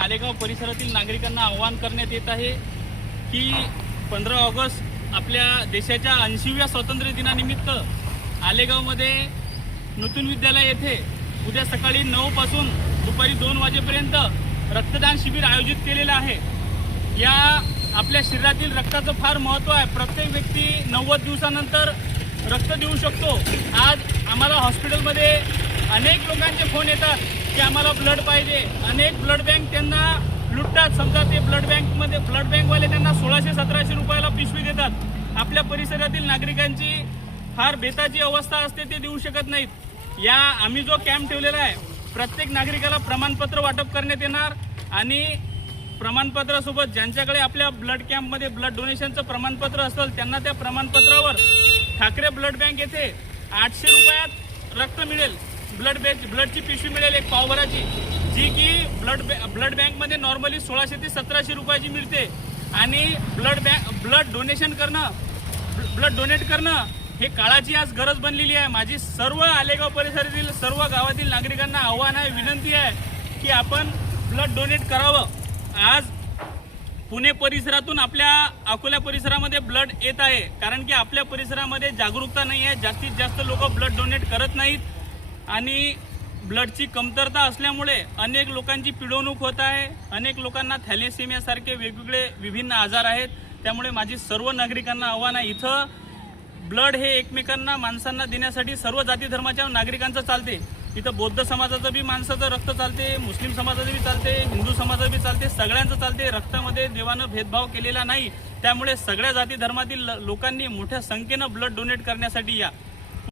आलेगाव परिसरातील नागरिकांना आवाहन करण्यात येत आहे की 15 ऑगस्ट आपल्या देशाच्या 80व्या स्वातंत्र्य दिनानिमित्त आलेगावमध्ये नूतन विद्यालय येथे उद्या सकाळी 9 पासून दुपारी 2 वाजेपर्यंत रक्तदान शिबिर आयोजित केलेलं आहे। या आपल्या शरीरातील रक्ताचं फार महत्त्व आहे। प्रत्येक व्यक्ती 90 दिवसानंतर रक्त देऊ शकतो। आज आम्हाला हॉस्पिटलमध्ये अनेक लोकांचे फोन येतात की आम्हाला ब्लड पाहिजे। अनेक ब्लड बँक त्यांना लुटतात। समजा ते ब्लड बँकवाले त्यांना 1600-1700 रुपयाला पिशवी देतात। आपल्या परिसरातील नागरिकांची फार बेताची अवस्था असते, ते देऊ शकत नाहीत। आम्ही जो कॅम्प ठेवलेला आहे, प्रत्येक नागरिकाला प्रमाणपत्र वाटप करण्यात येणार आणि प्रमाणपत्रासोबत ज्यांच्याकडे आपल्या ब्लड कॅम्पमध्ये ब्लड डोनेशनचं प्रमाणपत्र असेल त्यांना त्या प्रमाणपत्रावर ठाकरे ब्लड बँक येथे 800 रुपयात रक्त मिळेल। ब्लडची पिशवी मिळेल एक पावभराची, जी की ब्लड बँकमध्ये नॉर्मली 1600 ते 1700 रुपयाची मिळते। आणि ब्लड डोनेट करणं हे काळाची आज गरज बनलेली आहे। माझी सर्व आलेगाव परिसरातील सर्व गावातील नागरिकांना आव्हान आहे, विनंती आहे की आपण ब्लड डोनेट करावं। आज पुणे परिसरातून आपल्या अकोला परिसरामध्ये ब्लड येत आहे, कारण की आपल्या परिसरामध्ये जागरूकता नाही आहे। जास्तीत जास्त लोक ब्लड डोनेट करत नाहीत आणि ब्लडची कमतरता असल्यामुळे अनेक लोकांची पिडवणूक होत आहे। अनेक लोकांना थॅलेसेमियासारखे वेगवेगळे विभिन्न आजार आहेत। त्यामुळे माझी सर्व नागरिकांना आव्हान आहे, इथं ब्लड हे एकमेकांना माणसांना देण्यासाठी सर्व जाती धर्माच्या नागरिकांचं चालते। इथं बौद्ध समाजाचं बी माणसाचं रक्त चालते, मुस्लिम समाजाचं बी चालते, हिंदू समाजाचं बी चालते, सगळ्यांचं चालते। रक्तामध्ये देवानं भेदभाव केलेला नाही। त्यामुळे सगळ्या जाती धर्मातील लोकांनी मोठ्या संख्येनं ब्लड डोनेट करण्यासाठी या।